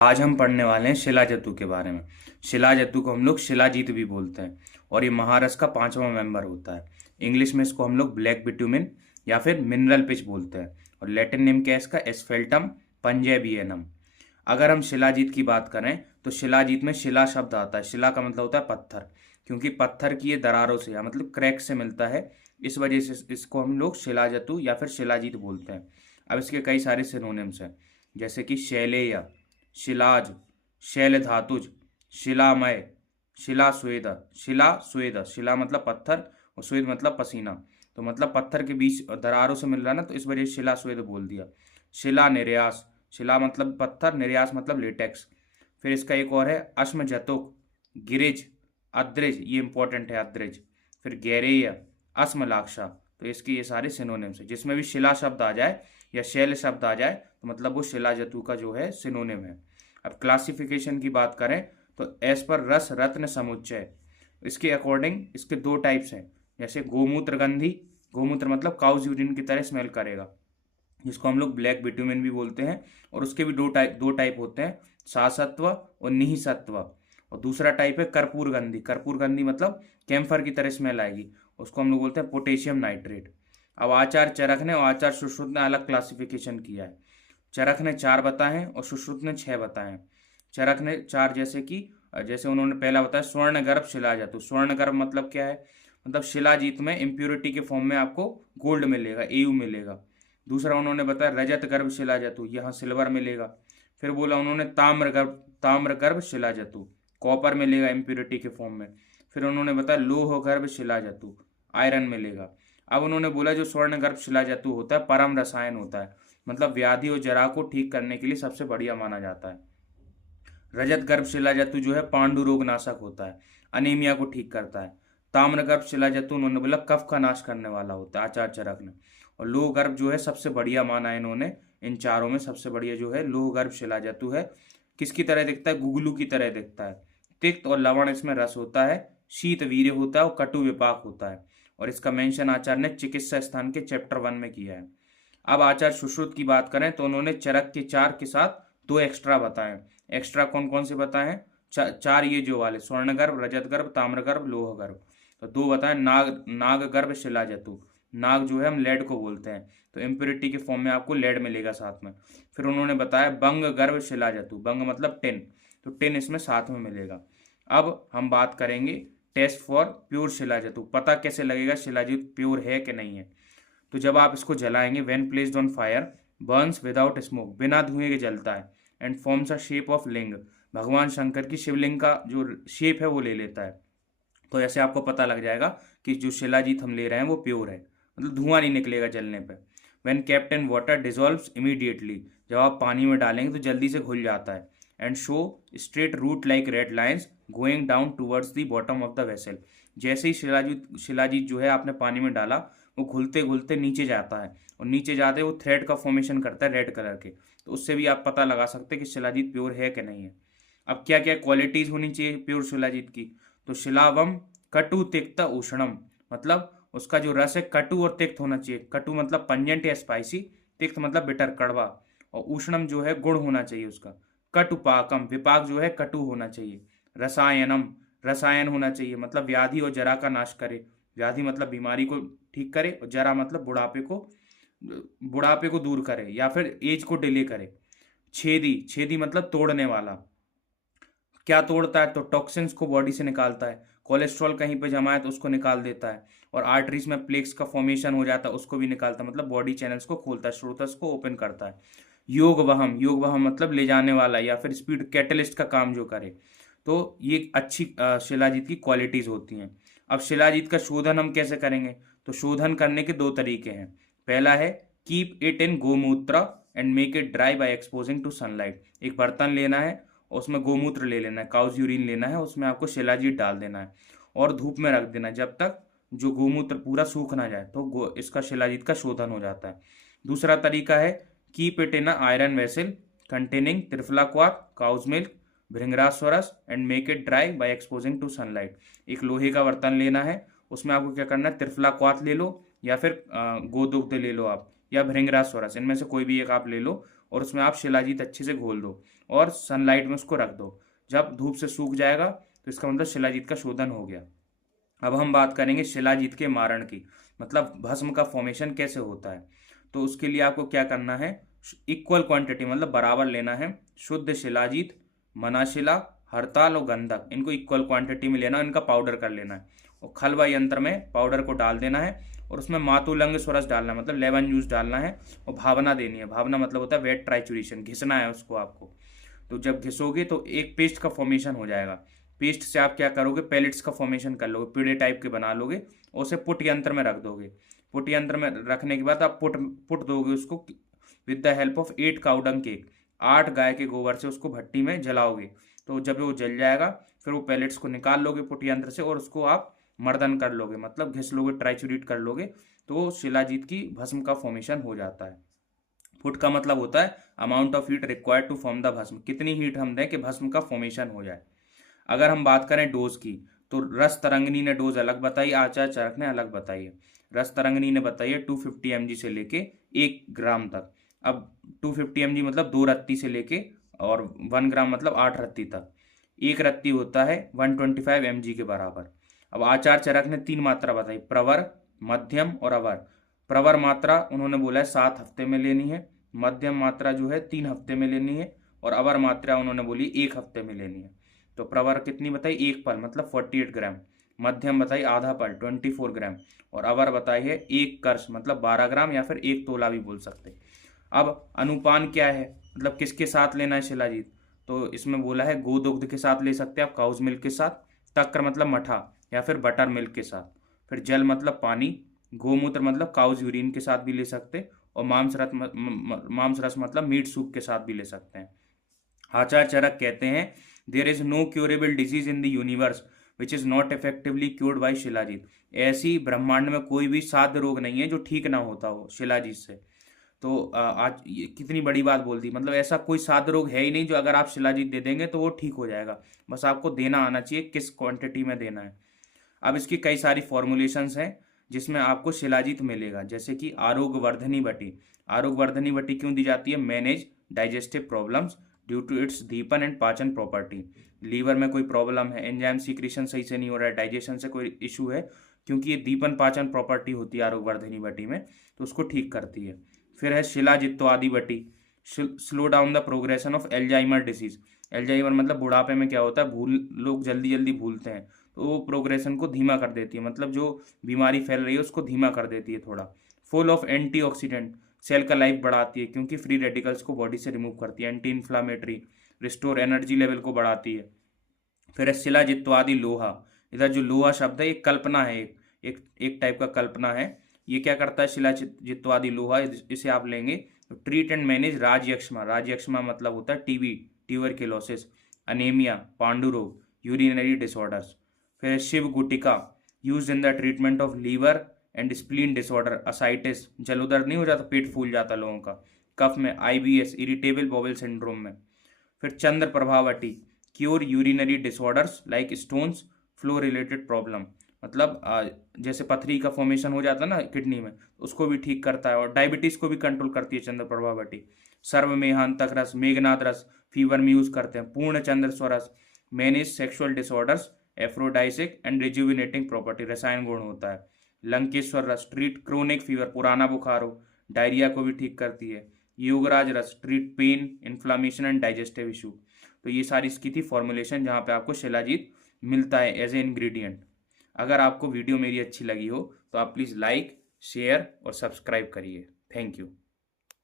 आज हम पढ़ने वाले हैं शिलाजतु के बारे में। शिलाजतु को हम लोग शिलाजीत भी बोलते हैं और ये महारस का 5वां मेंबर होता है। इंग्लिश में इसको हम लोग ब्लैक बिटुमिन या फिर मिनरल पिच बोलते हैं और लैटिन नेम क्या है इसका, एस्फेल्टम पंजेबियनम। अगर हम शिलाजीत की बात करें तो शिलाजीत में शिला शब्द आता है। शिला का मतलब होता है पत्थर, क्योंकि पत्थर की ये दरारों से या मतलब क्रैक से मिलता है, इस वजह से इसको हम लोग शिलाजतु या फिर शिलाजीत बोलते हैं। अब इसके कई सारे सिनोनिम्स हैं, जैसे कि शैलेय, शिलाज, शैल धातुज, शिलामय, शिला स्वेद। शिला स्वेद, शिला मतलब पत्थर और स्वेद मतलब पसीना, तो मतलब पत्थर के बीच दरारों से मिल रहा ना, तो इस वजह से शिला स्वेद बोल दिया। शिला निर्यास, शिला मतलब पत्थर, निर्यास मतलब लेटेक्स। फिर इसका एक और है अश्म जतुक, गिरिज, अद्रिज, ये इंपॉर्टेंट है अद्रिज। फिर गैरेय, अस्मलाक्षा। तो इसके ये सारे सिनोनिम्स है। जिसमें भी शिला शब्द आ जाए या शैल शब्द आ जाए तो मतलब वो शिलाजतु का जो है सिनोनिम है। अब क्लासिफिकेशन की बात करें तो एज पर रस रत्न समुच्चय, इसके अकॉर्डिंग इसके दो टाइप्स हैं। जैसे गोमूत्र गंधी, गोमूत्र मतलब काउज यूरिन की तरह स्मेल करेगा, जिसको हम लोग ब्लैक बिटुमिन भी बोलते हैं। और उसके भी दो टाइप होते हैं, सासत्व और निहिसत्व। और दूसरा टाइप है कर्पूर गंधी, कर्पूर गंधी मतलब कैम्फर की तरह स्मेल आएगी, उसको हम लोग बोलते हैं पोटेशियम नाइट्रेट। अब आचार्य चरक ने और आचार्य सुश्रुत ने अलग क्लासिफिकेशन किया है। चरक ने 4 बताए हैं और सुश्रुत ने 6 बताए हैं। चरक ने 4 जैसे कि जैसे उन्होंने पहला बताया स्वर्ण गर्भ शिलाजतु। स्वर्ण गर्भ मतलब क्या है, मतलब शिलाजीत में इम्प्योरिटी के फॉर्म में आपको गोल्ड मिलेगा, एयू मिलेगा। दूसरा उन्होंने बताया रजत गर्भ शिलाजतु, यहाँ सिल्वर मिलेगा। फिर बोला उन्होंने ताम्र गर्भ शिलाजतु, कॉपर मिलेगा इम्प्योरिटी के फॉर्म में। फिर उन्होंने बताया लोह गर्भ शिलाजतु, आयरन मिलेगा। अब उन्होंने बोला जो स्वर्ण गर्भ शिलाजतु होता है परम रसायन होता है, मतलब व्याधि और जरा को ठीक करने के लिए सबसे बढ़िया माना जाता है। रजत गर्भ शिलाजतु जो है पांडु रोग नाशक होता है, अनीमिया को ठीक करता है। ताम्र गर्भ शिलाजतु उन्होंने बोला कफ का नाश करने वाला होता है, आचार्य चरक ने। और लोह गर्भ जो है सबसे बढ़िया माना है इन्होंने, इन चारों में सबसे बढ़िया जो है लोह गर्भ शिलाजतु है। किसकी तरह दिखता है, गुगलू की तरह दिखता है। तिक्त और लवण इसमें रस होता है, शीत वीर्य होता है और कटु विपाक होता है। और इसका मेंशन आचार्य ने चिकित्सा स्थान के चैप्टर 1 में किया है। अब आचार्य सुश्रुत की बात करें तो उन्होंने चरक के 4 के साथ 2 एक्स्ट्रा बताए। एक्स्ट्रा कौन कौन से बताए हैं, चार ये जो वाले स्वर्ण गर्भ, रजत गर्भ, ताम्र गर्भ, लोह गर्भ। तो 2 बताए नाग गर्भ शिलाजतु, नाग जो है हम लेड को बोलते हैं, तो इम्प्योरिटी के फॉर्म में आपको लेड मिलेगा साथ में। फिर उन्होंने बताया बंग गर्भ शिलाजतु, बंग मतलब टिन, तो टिन इसमें साथ में मिलेगा। अब हम बात करेंगे टेस्ट फॉर प्योर शिलाजतु, पता कैसे लगेगा शिलाजीत प्योर है कि नहीं है। तो जब आप इसको जलाएंगे, when placed on fire burns without smoke, बिना धुएं के जलता है। And forms a shape of ling, भगवान शंकर की शिवलिंग का जो शेप है वो ले लेता है। तो ऐसे आपको पता लग जाएगा कि जो शिलाजीत हम ले रहे हैं वो प्योर है, मतलब धुआं नहीं निकलेगा जलने पे। When kept in water dissolves immediately, जब आप पानी में डालेंगे तो जल्दी से घुल जाता है। And show straight root like red lines going down towards the bottom of the vessel, जैसे ही शिलाजीत जो है आपने पानी में डाला वो घुलते घुलते नीचे जाता है, और नीचे जाते वो थ्रेड का फॉर्मेशन करता है रेड कलर के। तो उससे भी आप पता लगा सकते हैं कि शिलाजीत प्योर है कि नहीं है। अब क्या क्या क्वालिटीज होनी चाहिए प्योर शिलाजीत की, तो शिलावम कटु तिक्त उष्णम, मतलब उसका जो रस है कटु और तिक्त होना चाहिए। कटु मतलब पंजेंट या स्पाइसी, तिक्त मतलब बिटर कड़वा, और उष्णम जो है गुण होना चाहिए उसका। कटुपाकम, विपाक जो है कटु होना चाहिए। रसायनम, रसायन होना चाहिए, मतलब व्याधि और जरा का नाश करे। व्याधि मतलब बीमारी को ठीक करे, और जरा मतलब बुढ़ापे को दूर करे या फिर एज को डिले करे। छेदी, छेदी मतलब तोड़ने वाला, क्या तोड़ता है तो टॉक्सिन्स को बॉडी से निकालता है। कोलेस्ट्रॉल कहीं पे जमा है तो उसको निकाल देता है, और आर्टरीज में प्लेक्स का फॉर्मेशन हो जाता है उसको भी निकालता है, मतलब बॉडी चैनल्स को खोलता है, स्रोतस को ओपन करता है। योग वहम, योग वहम मतलब ले जाने वाला या फिर स्पीड कैटलिस्ट का काम जो करे। तो ये अच्छी शिलाजीत की क्वालिटीज होती हैं। अब शिलाजीत का शोधन हम कैसे करेंगे, तो शोधन करने के 2 तरीके हैं। पहला है कीप इट इन गोमूत्र and make it dry by exposing to sunlight. एक बर्तन लेना है और उसमें गोमूत्र ले लेना है, काउज यूरिन लेना है, उसमें आपको शिलाजीत डाल देना है और धूप में रख देना है जब तक जो गोमूत्र पूरा सूख ना जाए, तो इसका शिलाजीत का शोधन हो जाता है। दूसरा तरीका है keep it in iron vessel containing triphala kwath, cow's milk, भृंगरासोरस and make it dry by exposing to sunlight. एक लोहे का बर्तन लेना है, उसमें आपको क्या करना है, त्रिफला क्वाथ ले लो या फिर गोदुग्ध ले लो आप, या भृंगरासोरस, इनमें से कोई भी एक आप ले लो, और उसमें आप शिलाजीत अच्छे से घोल दो और सनलाइट में उसको रख दो। जब धूप से सूख जाएगा तो इसका मतलब शिलाजीत का शोधन हो गया। अब हम बात करेंगे शिलाजीत के मारण की, मतलब भस्म का फॉर्मेशन कैसे होता है। तो उसके लिए आपको क्या करना है, इक्वल क्वांटिटी मतलब बराबर लेना है शुद्ध शिलाजीत, मनाशिला, हरताल और गंधक, इनको इक्वल क्वांटिटी में लेना, इनका पाउडर कर लेना है और खलवा यंत्र में पाउडर को डाल देना है और उसमें मातुलंग स्वरस डालना है, मतलब लेमन जूस डालना है और भावना देनी है। भावना मतलब होता है वेट ट्राइचुरेशन, घिसना है उसको आपको। तो जब घिसोगे तो एक पेस्ट का फॉर्मेशन हो जाएगा। पेस्ट से आप क्या करोगे, पेलेट्स का फॉर्मेशन कर लोगे, पीड़े टाइप के बना लोगे और उसे पुट यंत्र में रख दोगे। पुट यंत्र में रखने के बाद आप पुट दोगे उसको with the help of 8 cow dung cake, 8 गाय के गोबर से उसको भट्टी में जलाओगे। तो जब वो जल जाएगा फिर वो पैलेट्स को निकाल लोगे पुट यंत्र से और उसको आप मर्दन कर लोगे, मतलब घिस लोगे, ट्राइचुरेट कर लोगे, तो शिलाजीत की भस्म का फॉर्मेशन हो जाता है। फुट का मतलब होता है amount of heat required to form the bhasma, कितनी हीट हम दें कि भस्म का फॉर्मेशन हो जाए। अगर हम बात करें डोज की तो रस तरंगिनी ने डोज अलग बताई, आचार्य चरक ने अलग बताई है। रस तरंगिनी ने बताई है 250 mg से लेके 1 ग्राम तक। अब 250 mg मतलब 2 रत्ती से लेके और 1 ग्राम मतलब 8 रत्ती तक। 1 रत्ती होता है 125 mg के बराबर। अब आचार्य चरक ने 3 मात्रा बताई, प्रवर, मध्यम और अवर। प्रवर मात्रा उन्होंने बोला है 7 हफ्ते में लेनी है, मध्यम मात्रा जो है 3 हफ्ते में लेनी है और अवर मात्रा उन्होंने बोली 1 हफ्ते में लेनी है। तो प्रवर कितनी बताई, 1 पल मतलब 48 ग्राम, मध्यम बताई आधा पल 24 ग्राम और अवर बताई है 1 कर्ष मतलब 12 ग्राम या फिर 1 तोला भी बोल सकते। अब अनुपान क्या है, मतलब किसके साथ लेना है शिलाजीत, तो इसमें बोला है गोदुग्ध के साथ ले सकते हैं आप, काउज मिल्क के साथ, तक्र मतलब मठा या फिर बटर मिल्क के साथ, फिर जल मतलब पानी, गोमूत्र मतलब काउज यूरिन के साथ भी ले सकते और मांस रस मतलब मीट सूप के साथ भी ले सकते हैं। आचार्य चरक कहते हैं there is no curable disease in the universe which is not effectively cured by Shilajit. ऐसी ब्रह्मांड में कोई भी साध्य रोग नहीं है जो ठीक ना होता हो शिलाजीत से। तो आज ये कितनी बड़ी बात बोल दी, मतलब ऐसा कोई साध्य रोग है ही नहीं जो अगर आप शिलाजीत दे देंगे तो वो ठीक हो जाएगा, बस आपको देना आना चाहिए किस क्वांटिटी में देना है। अब इसकी कई सारी फॉर्मुलेशंस हैं जिसमें आपको शिलाजीत मिलेगा, जैसे कि आरोग्यवर्धनी बटी। आरोग्यवर्धनी बटी क्यों दी जाती है, manage digestive problems due to its deepan and pachan property. Liver में कोई प्रॉब्लम है, एंजाइम सीक्रेशन सही से नहीं हो रहा है, डाइजेशन से कोई इशू है, क्योंकि ये दीपन पाचन प्रॉपर्टी होती है आरोग्यवर्धनी बटी में, तो उसको ठीक करती है। फिर है शिलाजित्वादि बटी, slow down the progression of Alzheimer disease. Alzheimer मतलब बुढ़ापे में क्या होता है, लोग जल्दी जल्दी भूलते हैं, तो वो प्रोग्रेशन को धीमा कर देती है, मतलब जो बीमारी फैल रही है उसको धीमा कर देती है थोड़ा। फुल ऑफ एंटीऑक्सीडेंट, सेल का लाइफ बढ़ाती है क्योंकि फ्री रेडिकल्स को बॉडी से रिमूव करती है, anti inflammatory, restore energy level को बढ़ाती है। फिर है शिलाजित्वादि लोहा। इधर जो लोहा शब्द है एक कल्पना है, एक टाइप का कल्पना है। ये क्या करता है शिलाजित्वादि लोहा, इसे आप लेंगे तो ट्रीट एंड मैनेज राजयक्ष्मा। राजयक्ष्मा मतलब होता है टीबी, ट्यूबरक्लोसिस, अनेमिया, पांडु रोग, यूरिनरी डिसऑर्डर्स। फिर Shiv Gutika, use in the treatment of liver and spleen disorder, ascites, जलोदर नहीं हो जाता, पेट फूल जाता लोगों का, कफ में, आईबीएस, इरिटेबल बॉवल सिंड्रोम में। फिर Chandra Prabhavati, cure urinary disorders like stones, flow related problem, मतलब जैसे पथरी का फॉर्मेशन हो जाता है ना किडनी में, उसको भी ठीक करता है और डायबिटीज को भी कंट्रोल करती है चंद्र प्रभावटी। सर्व मेहांतक रस, मेघनाथ रस फीवर में यूज करते हैं। Purna Chandra Swaras manage sexual disorders, aphrodisiac and rejuvenating property, रसायन गुण होता है। लंकेश्वर रस ट्रीट क्रोनिक फीवर, पुराना बुखार हो, डायरिया को भी ठीक करती है। Yograj Ras treat pain, inflammation and digestive issue. तो ये सारी इसकी थी फॉर्मुलेशन जहाँ पे आपको शिलाजीत मिलता है एज ए इंग्रेडिएंट। अगर आपको वीडियो मेरी अच्छी लगी हो तो आप प्लीज़ लाइक, शेयर और सब्सक्राइब करिए। Thank you.